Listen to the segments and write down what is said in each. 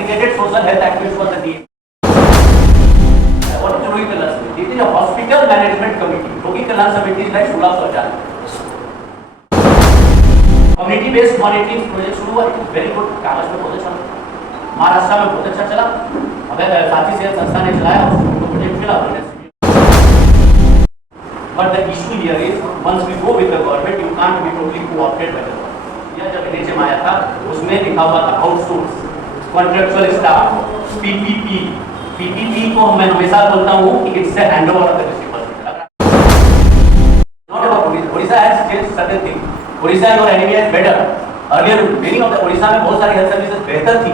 aggregated social health activities for the DA. What is Rogi Kalyan Samiti? It is a hospital management committee. Rogi Kalyan Samiti is like 16 शौचालय. Community based monitoring project शुरू हुआ, it is very good, कागज पे बहुत अच्छा महाराष्ट्र में बहुत अच्छा चला। अब साथी सेहत संस्था ने चलाया, उसको प्रोजेक्ट मिला। But the issue here is once we go with the government you can't be totally cooperate with the government. यह जब एनएचएम आया था उसमें लिखा हुआ था outsource contractual staff PPP. PPP को मैं हमेशा बोलता हूं कि it's a handover of the receiver. Not about Odisha has changed certain thing. Odisha your enemy is better. Earlier many of the Odisha में बहुत सारी हेल्थ सर्विसेज बेहतर थी।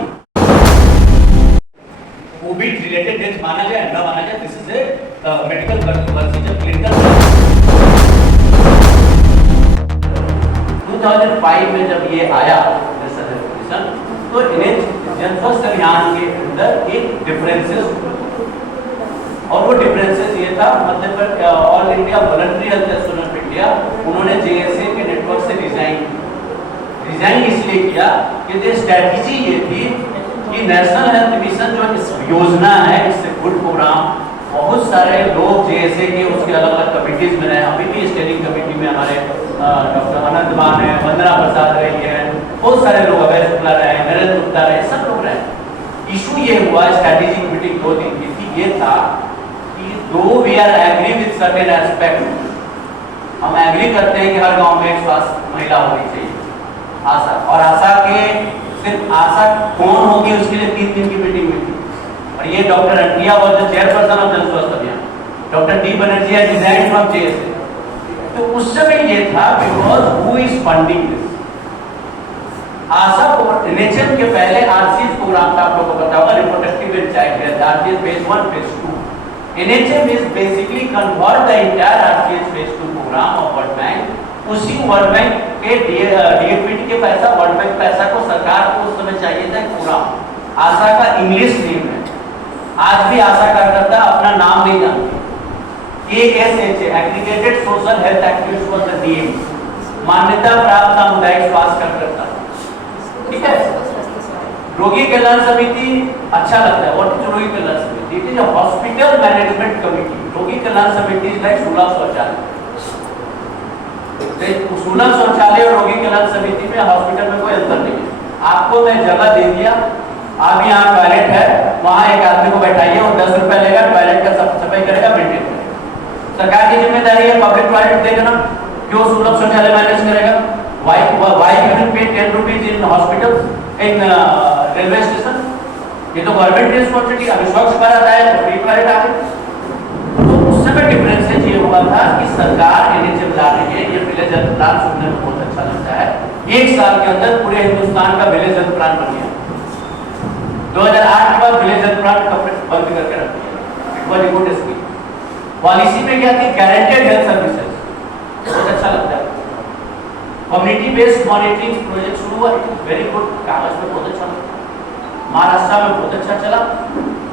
कोविड रिलेटेड डेथ माना जाए न माना जाए, this is a medical procedure clinical. 2005 में जब ये आया रेजोल्यूशन तो जनस्वास्थ्य अभियान के अंदर एक डिफरेंसेस और वो डिफरेंसेस ये था मतलब all India voluntary health association of India उन्होंने जेएसए के नेटवर्क से डिजाइन इसलिए किया कि ये स्ट्रेटजी ये थी कि नेशनल हेल्थ मिशन जो इस योजना है, इससे गुड प्रोग्राम बहुत सारे लोग जेएसए के उसके अलग अलग कमिटीज में रहे। अभी भी स्टेयरिंग कमेटी में हमारे डॉक्टर अनंत मान है, वंदना प्रसाद रही है, बहुत सारे लोग अभय शुक्ला रहे, नरेंद्र गुप्ता रहे, सब लोग रहे। इशू ये हुआ स्ट्रेटेजिक मीटिंग 2 दिन की थी, ये था दो we are agree with certain aspect, हम एग्री करते हैं कि हर गांव में एक स्वास्थ्य महिला होनी चाहिए आशा, और आशा के सिर्फ आशा कौन होगी उसके लिए 3 दिन की मीटिंग हुई थी। और ये doctor Antia was the chairperson of Jan Swasthya Abhiyan, doctor D Banerjee has designed from JSA. तो उस समय ये था because who is funding this ASHA को एनएचएम के पहले आरसीएस प्रोग्राम था, आप लोगों को पता होगा, reproductive and child health RCS phase 1 phase 2। NHM is basically convert the entire RCH phase 2 program of World Bank। उसी वर्ल्ड बैंक के DFID के पैसा, वर्ल्ड बैंक पैसा को सरकार को उस समय चाहिए था प्रोग्राम। आशा का इंग्लिश नेम है, आज भी आशा कार्यकर्ता अपना नाम नहीं जानते। ASHA aggregated social health activities for the DA, मान्यता प्राप्त सामुदायिक स्वास्थ्य कार्यकर्ता, ठीक है। रोगी कल्याण समिति अच्छा लगता है। व्हाट इज रोगी कल्याण समिति? It is a hospital management committee. रोगी कल्याण समिति इज लाइक 16 शौचालय। 16 शौचालय और रोगी कल्याण समिति में हॉस्पिटल में कोई अंतर नहीं है। आपको मैं जगह दे दिया, आप यहाँ टॉयलेट है, वहाँ एक आदमी को बैठाइए और 10 रुपए लेगा, टॉयलेट का सफाई करेगा, मेंटेन करेगा। सरकार की जिम्मेदारी है पब्लिक टॉयलेट देखना, क्यों 16 शौचालय मैनेज करेगा? Why you will pay 10 rupees in hospitals, in railway station? ये तो गवर्नमेंट रिस्पॉन्सिबिलिटी। अभी स्वच्छ भारत आया तो फ्री टॉयलेट आ गए। तो उस समय डिफरेंस ये हुआ था कि सरकार एनएचएम ला रही है, ये विलेज हेल्थ प्लान सुनने में बहुत अच्छा लगता है। 1 साल के अंदर पूरे हिंदुस्तान का विलेज हेल्थ प्लान बन गया। 2008 के बाद विलेज हेल्थ प्लान बंद करके रख दिया। It was a good scheme. Policy में क्या थी? गारंटेड हेल्थ सर्विसेज, बहुत अच्छा लगता है। कम्युनिटी बेस्ड मॉनिटरिंग प्रोजेक्ट शुरू हुआ, इट इज वेरी गुड, कागज पे बहुत अच्छा महाराष्ट्र में बहुत अच्छा चला।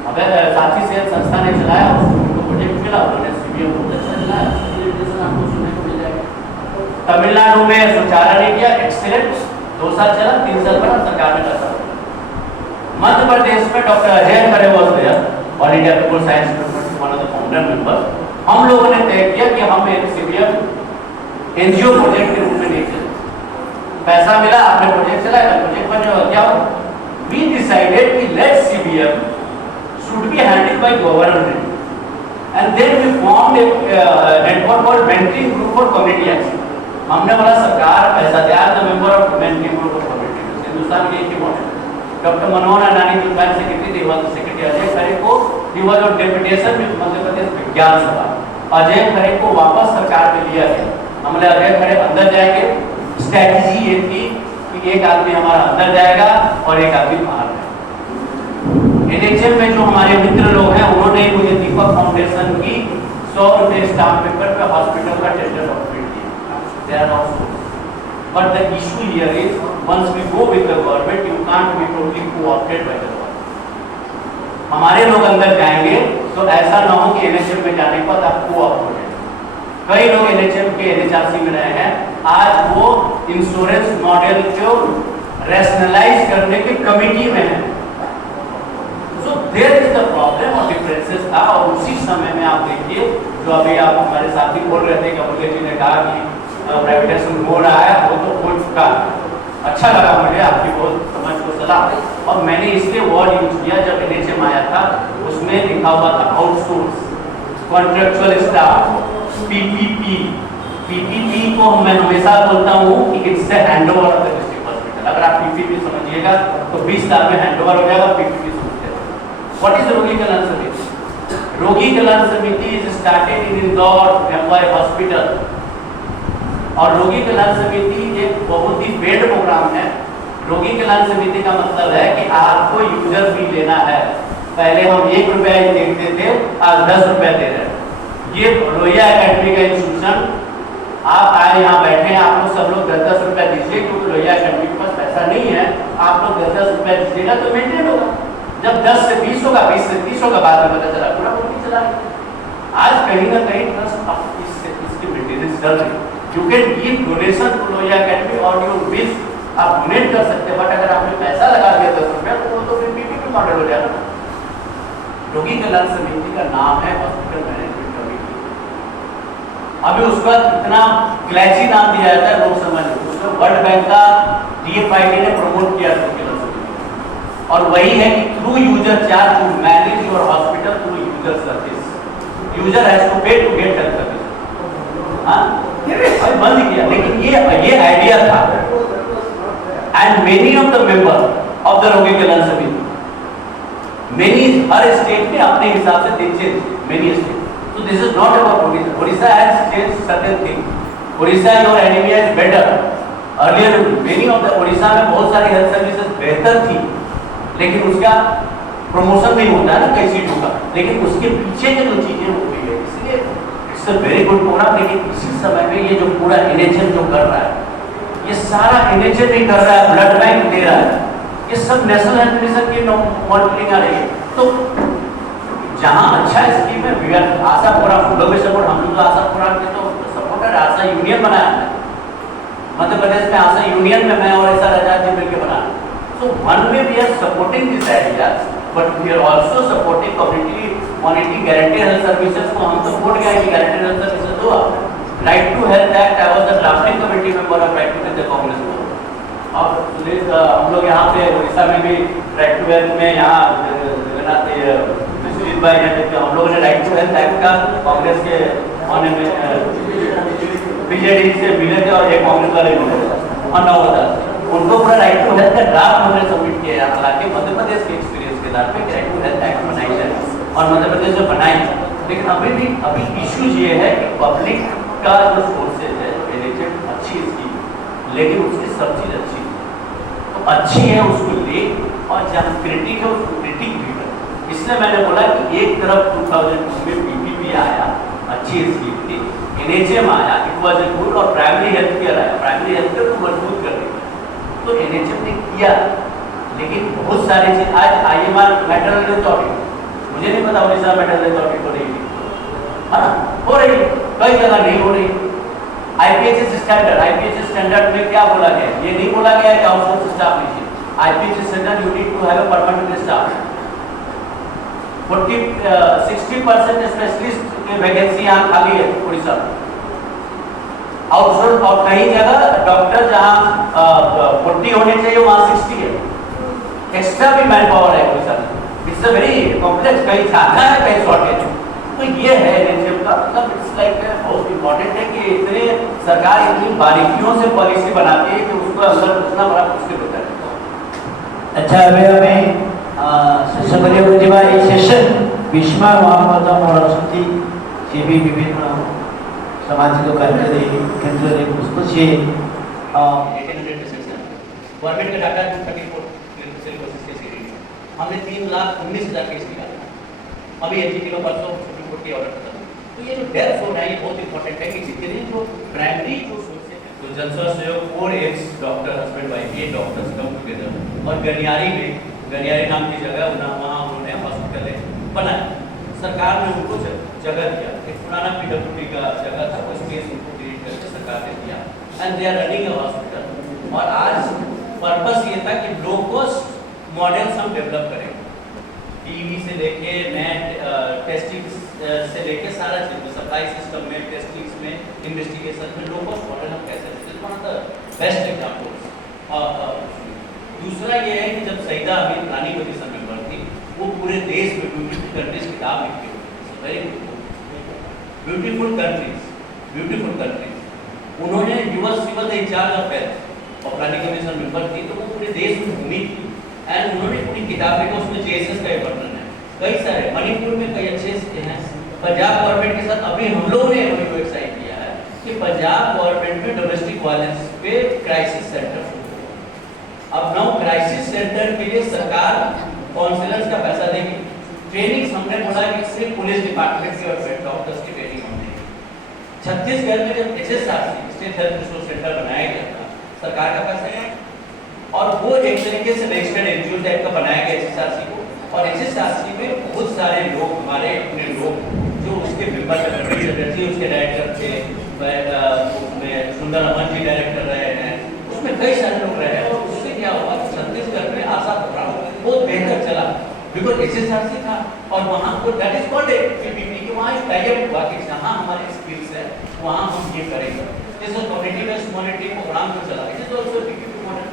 अब साथी सेहत संस्था ने चलाया, उसको प्रोजेक्ट मिला, उन्होंने सीबीएम बहुत अच्छा चलाया, आपको सुनने को मिल जाएगा। तमिलनाडु में शौचालय ने किया, एक्सीलेंट, 2 साल चला, 3 साल बना, सरकार ने कहा। मध्य प्रदेश में doctor Ajay Khare was there, all India people science movement one of the founder members. हम लोगों ने तय किया कि हम एक सीबीएम एनजीओ प्रोजेक्ट के रूप में नहीं चले, पैसा मिला, आपने प्रोजेक्ट चलाया, प्रोजेक्ट बन जाओ। क्या we decided कि let CBM should be handled by government, and then we formed a network called mentoring group for community action। हमने बोला सरकार पैसा दे, आज the member of mentoring group for community action Hindustan के एक मॉडल डॉक्टर मनोहर अडानी जो bank secretary थे, secretary Ajay खरे को दिवस और डेपुटेशन में मध्य प्रदेश विज्ञान सभा, अजय खरे को वापस सरकार में लिया गया। हमने अजय खरे अंदर जाएंगे, स्ट्रेटजी ये थी कि एक आदमी हमारा अंदर जाएगा और एक आदमी बाहर जाएगा। एनएचएम में जो हमारे मित्र लोग हैं उन्होंने मुझे दीपक फाउंडेशन की 100 रुपए स्टाम्प पेपर पे हॉस्पिटल का टेंडर ऑपरेट किया। They are outsource, but the issue here is once we go with the government you can't be totally cooperate by the government. हमारे लोग अंदर जाएंगे तो ऐसा ना हो कि एनएचएम में जाने के बाद आप कोऑप हो जाए। कई लोग एनएचएम के एनएचआरसी में रहे हैं, आज वो इंश्योरेंस मॉडल को रैशनलाइज करने की कमेटी में है। देयर इज द प्रॉब्लम और डिफरेंसेस था। और उसी समय में आप देखिए जो अभी आप हमारे साथी बोल रहे थे, कमल जी ने कहा कि प्राइवेटाइजेशन हो रहा है, वो तो हो चुका है। अच्छा लगा मुझे आपकी बहुत समझ को सलाह। और मैंने इसलिए वर्ड यूज किया जब NHM आया था, उसमें लिखा हुआ था outsource, contractual staff, PPP। PPP को मैं हमेशा बोलता हूँ कि it's a handover of the district hospital. अगर आप PPP समझिएगा तो 20 साल में हैंडओवर हो जाएगा। PPP समझते हैं। व्हाट इज रोगी कल्याण समिति? Rogi Kalyan Samiti is started in Indore employ hospital. और रोगी कल्याण समिति एक बहुत ही पेड प्रोग्राम है। रोगी कल्याण समिति का मतलब है कि आपको यूजर फी लेना है। पहले हम 1 रुपया देते थे, आज 10 रुपया दे रहे हैं। ये लोहिया एकेडमी का इंस्टीट्यूशन, आप आए यहाँ बैठे हैं, आप लोग सब लोग 10-10 रुपया दीजिए, क्योंकि लोहिया एकेडमी के पास पैसा नहीं है। आप लोग 10-10 रुपया दीजिएगा तो मेंटेन होगा। जब 10 से 20 होगा, 20 से 30 होगा, बाद में पता चला पूरा मुफ्त चला गया। आज कहीं ना कहीं ट्रस्ट इसकी मेंटेनेंस चल रही है। You can give donation to Lohia academy और योर विश, आप डोनेट कर सकते हैं। बट अगर आपने पैसा लगा दिया 10 रुपया तो वो तो फिर PPP मॉडल हो जाएगा। रोगी कल्याण समिति का नाम है हॉस्पिटल मैनेजमेंट कमेटी। अभी उसका इतना क्लैची नाम दिया जाता है, लोग समझ उसको वर्ल्ड बैंक का DFID ने प्रमोट किया रोगी कल्याण समिति। और वही है कि through user charge to manage your hospital through user service. User has to pay to get health service. हाँ, अभी बंद किया, लेकिन ये आइडिया था। And many of the member of the Rogi Kalyan समिति, मेनी हर स्टेट में अपने हिसाब से दे change, many state. So this is not about Odisha. Odisha has changed certain things. Odisha, your anemia is better. Earlier, many of the Odisha में बहुत सारी health services बेहतर थी, लेकिन उसका प्रमोशन नहीं होता है ना कई सीटों का। लेकिन उसके पीछे की जो चीजें हो गई है, इसलिए it's a very good programme. लेकिन इसी समय में ये जो पूरा NHM जो कर रहा है, ये सारा NHM ही कर रहा है, ब्लड बैंक दे रहा है, ये सब नेशनल हेल्थ मिशन की मॉनिटरिंग आ रही है। तो जहाँ अच्छा स्कीम है, आशा पूरा लोग भी सपोर्ट, हम लोग तो आशा पूरा के तो सपोर्टर, आशा यूनियन बनाया है मध्य प्रदेश में। आशा यूनियन में मैं और ऐसा राजा जी मिलकर बनाया। So one way we are supporting this ideas, but we are also supporting community monitoring guarantee health services को। हम तो वोट गए कि गारंटी हेल्थ सर्विसेज दो। Right to health act, I was the drafting committee member of right to health Congress को। और हम लोग यहाँ पे उड़ीसा में भी राइट टू हेल्थ में यहाँ भाई हम लोगों ने राइट टू हेल्थ एक्ट का कांग्रेस के होने में BJD से मिले थे और एक कांग्रेस वाले मिले थे और 9 उनको पूरा राइट टू हेल्थ का ड्राफ्ट हमने सबमिट किया। हालांकि मध्य प्रदेश के एक्सपीरियंस के आधार पर राइट टू हेल्थ एक्ट बनाई जाए और मध्य प्रदेश में बनाई, लेकिन अभी इश्यूज ये है कि पब्लिक का जो सोर्सेज है NHM अच्छी स्कीम, लेकिन उसकी सब चीज अच्छी तो अच्छी है, उसको ले, और जहाँ क्रिटिक है उसको क्रिटिक भी कर। इसलिए मैंने बोला कि एक तरफ 2002 में PPP आया, अच्छी स्कीम थी, NHM आया, इट वाज ए गुड, और प्राइमरी हेल्थ केयर आया। प्राइमरी हेल्थ केयर को मजबूत कर दी तो NHM ने किया। लेकिन बहुत सारी चीज आज IMR मैटरनल हेल्थ ऑडिट, मुझे नहीं पता उड़ीसा मैटरनल हेल्थ ऑडिट हो रही है, हो रही है, कई जगह नहीं हो रही। IPHS स्टैंडर्ड में क्या बोला गया? ये नहीं बोला गया कि आउटसोर्स स्टाफ लीजिए। IPHS standard you need to have a permanent staff. 60% specialist की वैकेंसी यहाँ खाली है उड़ीसा में। आउटसोर्स और कई जगह डॉक्टर जहाँ 40 होने चाहिए वहाँ 60 है। एक्स्ट्रा भी मैन पावर है उड़ीसा में। इट्स अ वेरी कॉम्प्लेक्स, कहीं ज्यादा है कहीं शॉर्टेज। तो ये है NHM का मतलब इट्स लाइक बहुत इम्पोर्टेंट है कि इतने सरकार इतनी बारीकियों से पॉलिसी बनाती है कि उसको अंदर घुसना बड़ा मुश्किल होता है। अच्छा, ଏବେ ଆମେ ଶେଷ କରିବାକୁ ଯିବା এই ସେସନ୍। ବିସ୍ମୟ ମହାପାତ୍ର ଆମର ଅଛନ୍ତି, ସିଏ ବି ବିଭିନ୍ନ ସାମାଜିକ କାର୍ଯ୍ୟରେ କ୍ଷେତ୍ରରେ ପୁଷ୍ପ ସିଏ गवर्नमेंट का डाटा 34% कोशिश की सीरीज हमने 3,19,000 केस निकाला। अभी HG किलो परसों सुप्रीम कोर्ट की ऑर्डर खत्म। तो ये जो डेथ होना है ये बहुत इंपॉर्टेंट है कि जितने जो प्राइमरी जो सोर्सेज है, तो जनस्वास्थ्य सहयोग 4 एक्स डॉक्टर हस्बैंड वाइफ ये डॉक्टर्स कम टुगेदर और गनियारी में, गनियारी नाम की जगह वहाँ उन्होंने हॉस्पिटल बनाया। सरकार ने उनको जगह दिया, एक पुराना PWD का जगह था, वो स्पेस उनको क्रिएट करके सरकार ने दिया and they are running a hospital. और आज पर्पस ये था कि लो कॉस्ट मॉडल्स हम डेवलप करें, PV से लेके नेट टेस्टिंग से लेके सारा चीज सप्लाई सिस्टम में, टेस्टिंग में, इन्वेस्टिगेशन में लो कॉस्ट मॉडल हम कैसे one of the best examples. दूसरा ये है कि जब सईदा अमीन रानी कमीशन मेंबर थी, वो पूरे देश में ब्यूटीफुल कंट्रीज किताब लिखी हुई, वेरी ब्यूटीफुल कंट्रीज। उन्होंने यूएस इंचार्ज ऑफ हेल्थ और रानी कमीशन मेंबर थी, तो वो पूरे देश में घूमी थी एंड उन्होंने पूरी किताब लिखी, उसमें जेएसएस का वर्णन है, कई सारे मणिपुर में कई अच्छे हैं। पंजाब गवर्नमेंट के साथ अभी हम लोगों ने एमओयू साइन किया है कि पंजाब गवर्नमेंट में डोमेस्टिक वायलेंस पे क्राइसिस सेंटर शुरू होगा। अब नाउ क्राइसिस सेंटर के लिए सरकार काउंसलर्स का पैसा देगी, ट्रेनिंग हमने बोला कि सिर्फ पुलिस डिपार्टमेंट की और डॉक्टर्स की ट्रेनिंग हम देंगे। छत्तीसगढ़ में जब एचएसआरसी स्टेट हेल्थ रिसोर्स सेंटर बनाया गया था, सरकार का पैसा है और वो एक तरीके से रजिस्टर्ड एनजीओ टाइप का बनाया गया एचएसआरसी को, और एचएसआरसी में बहुत सारे लोग, हमारे अपने लोग जो उसके मेंबर थे, उसके डायरेक्टर थे, उसमें सुंदर अमन जी डायरेक्टर रहे हैं, उसमें कई सारे लोग रहे हैं। और उससे क्या हुआ कि छत्तीसगढ़ में आशा प्रोग्राम बहुत बेहतर चला, बिकॉज एचएसआरसी था और वहाँ को दैट इज कॉल्ड पीपीपी कि वहाँ एक टाइप हुआ कि जहाँ हमारे स्किल्स है वहाँ हम ये करेंगे। जैसे कम्युनिटी बेस्ड मॉनिटरिंग प्रोग्राम जो चला, it is also PPP model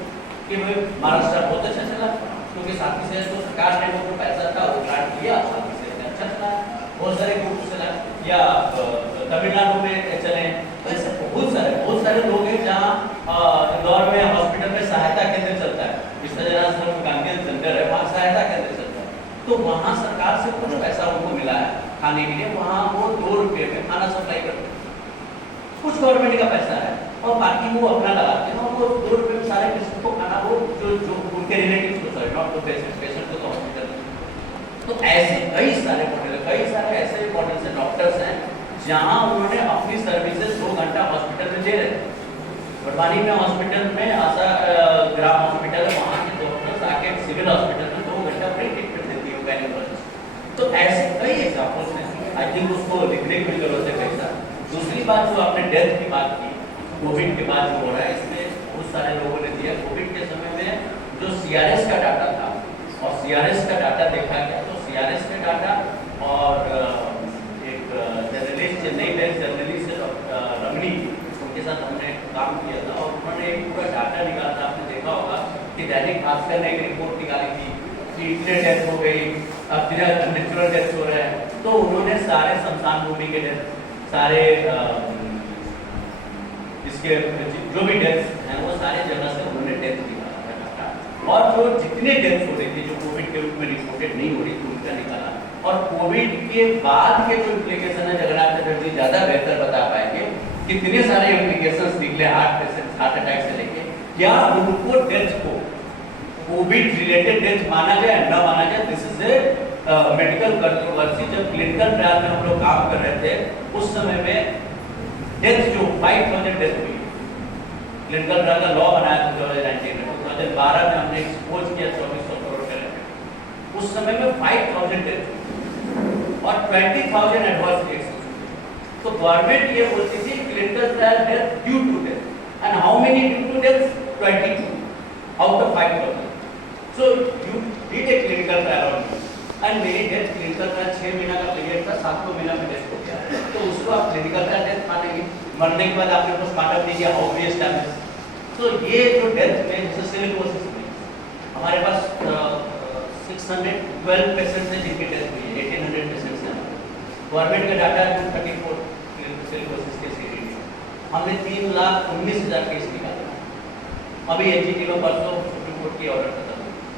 कि भाई महाराष्ट्र बहुत अच्छा चला, क्योंकि साथी से तो सरकार ने वो पैसा था वो ग्रांट दिया, साथी से अच्छा चला, बहुत सारे ग्रुप चला, या तमिलनाडु में चले, ऐसे बहुत सारे लोग हैं जहाँ इंदौर में हॉस्पिटल में सहायता केंद्र चलता है, विश्वजनाश्रम गांधी सेंटर है, वहाँ सहायता केंद्र चलता है, तो वहाँ सरकार से कुछ पैसा उनको मिला है खाने के लिए, वहाँ वो 2 रुपये में खाना सप्लाई करते हैं, कुछ गवर्नमेंट का पैसा है और बाकी वो अपना लगाते हैं, और वो 2 रुपये में सारे पेशेंट को खाना, वो जो उनके रिलेटिव्स को, सॉरी नॉट द पेशेंट को तो हॉस्पिटल। तो ऐसे कई सारे ऐसे मॉडल्स हैं, डॉक्टर्स हैं जहां उन्होंने अपनी सर्विसेज 2 घंटा हॉस्पिटल में दे रहे थे। बड़वानी में हॉस्पिटल में आशा ग्राम हॉस्पिटल है, वहाँ के डॉक्टर्स आके सिविल हॉस्पिटल में 2 घंटा फ्री ट्रीटमेंट देती है गायनेकोलॉजिस्ट। तो ऐसे कई एग्जाम्पल्स हैं, आई थिंक उसको लिखने की जरूरत है कई सारे। दूसरी बात जो आपने डेथ की बात की, कोविड के बाद जो हो रहा है, इसमें बहुत सारे लोगों ने दिया। कोविड के समय में जो सीआरएस का डाटा था और सीआरएस का डाटा देखा गया, तो सीआरएस का डाटा और एक जर्नलिस्ट चेन्नई बेस्ड जर्नलिस्ट रमनी, उनके साथ हमने काम किया था और उन्होंने एक पूरा डाटा निकाला था। आपने देखा होगा कि दैनिक भास्कर ने एक रिपोर्ट निकाली थी कि इतने डेथ हो गई, अब नेचुरल डेथ हो रहे हैं, तो उन्होंने सारे शमशान भूमि के डेथ, सारे इसके जो भी डेथ्स हैं वो सारे जगह से उन्होंने डेथ निकाला था, और जो जितने डेथ्स हो रही थी जो कोविड के रूप में रिपोर्टेड नहीं हो रही थी उनका निकाला, और कोविड के बाद के जो इम्प्लीकेशन है जगन्नाथ चटर्जी ज्यादा बेहतर बता पाएंगे, कितने सारे इम्प्लीकेशंस निकले हार्ट अटैक से लेके, क्या उनको डेथ को कोविड रिलेटेड डेथ माना जाए न माना जाए, this is a medical controversy. जब क्लिनिकल ट्रायल में हम लोग काम कर रहे थे उस समय में डेथ जो 5000 डेथ हुई, क्लिनिकल ट्रायल का लॉ बनाया था 2019 में, 2012 में हमने एक्सपोज किया 2400 करोड़ के रेट, उस समय में 5000 डेथ और 20,000 एडवर्स केसेस। तो गवर्नमेंट ये बोलती थी clinical trial death due to death, and how many due to death? 22 out of 5000। So you did a clinical trial on me, and मेरी डेथ क्लिनिकल ट्रायल 6 महीना का पीरियड था, 7वां महीना में डेथ हो गया, तो उसको आप क्लिनिकल ट्रायल डेथ मानेंगे, मरने के बाद आपने पोस्टमार्टम नहीं किया, ऑब्वियस डैमेज। तो ये जो डेथ में जैसे सिलिकोसिस में हमारे पास 612 पेशेंट्स हैं जिनकी डेथ हुई है, 1800 पेशेंट्स हैं, गवर्नमेंट का डाटा है 234 सिलिकोसिस के सीडी, हमने 3,19,000 केस निकाला, अभी एनजीटी में परसों सुप्रीम कोर्ट की ऑर्डर खत्म।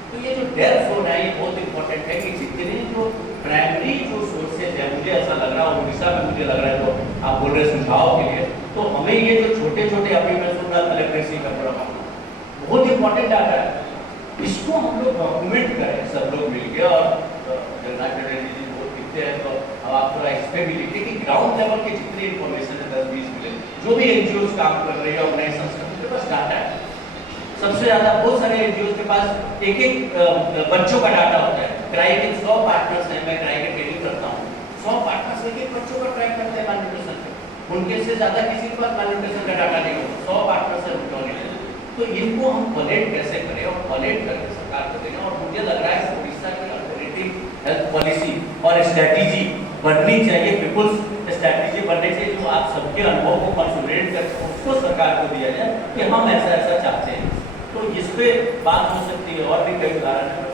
तो ये जो डेथ हो रहा है ये बहुत इंपॉर्टेंट है कि जितने जो प्राइमरी जो सोर्सेज है, मुझे ऐसा लग रहा है उड़ीसा में मुझे लग रहा है जो आप बोल रहे हैं सुझाव के लिए, तो हमें ये जो छोटे छोटे अभी मैं सुन रहा था इलेक्ट्रिसिटी का प्रोग्राम बहुत इंपॉर्टेंट डाटा है, इसको हम लोग डॉक्यूमेंट करें सब लोग मिलकर, और जगन्नाथ चटर्जी जी बहुत लिखते हैं तो अब आप थोड़ा इस पर भी लिखिए कि ग्राउंड लेवल की जितनी इन्फॉर्मेशन है 10-20 मिले, जो भी एनजीओ काम कर रही है ऑर्गेनाइजेशन उनके पास डाटा है। सबसे ज्यादा बहुत सारे एनजीओ के पास एक बच्चों का डाटा होता है, क्राई के 100 पार्टनर्स हैं, मैं क्राई के ट्रेनिंग करता हूँ, 100 पार्टनर्स एक बच्चों का ट्रैक करते हैं मैन्यूट्रिशन पे, उनके से ज्यादा किसी के पास मैन्यूट्रिशन का डाटा नहीं होगा, 100 पार्टनर्स हैं उनके। तो इनको हम कलेक्ट कैसे करें और कलेक्ट करके सरकार को देना, और मुझे लग रहा है उड़ीसा की अल्टरनेटिव हेल्थ पॉलिसी और स्ट्रैटेजी बननी चाहिए, पीपुल्स स्ट्रैटेजी बननी चाहिए जो आप सबके अनुभव को कंसोलिडेट कर उसको सरकार को दिया जाए कि हम ऐसा ऐसा चाहते हैं। तो इस पे बात हो सकती है, और भी कई उदाहरण है।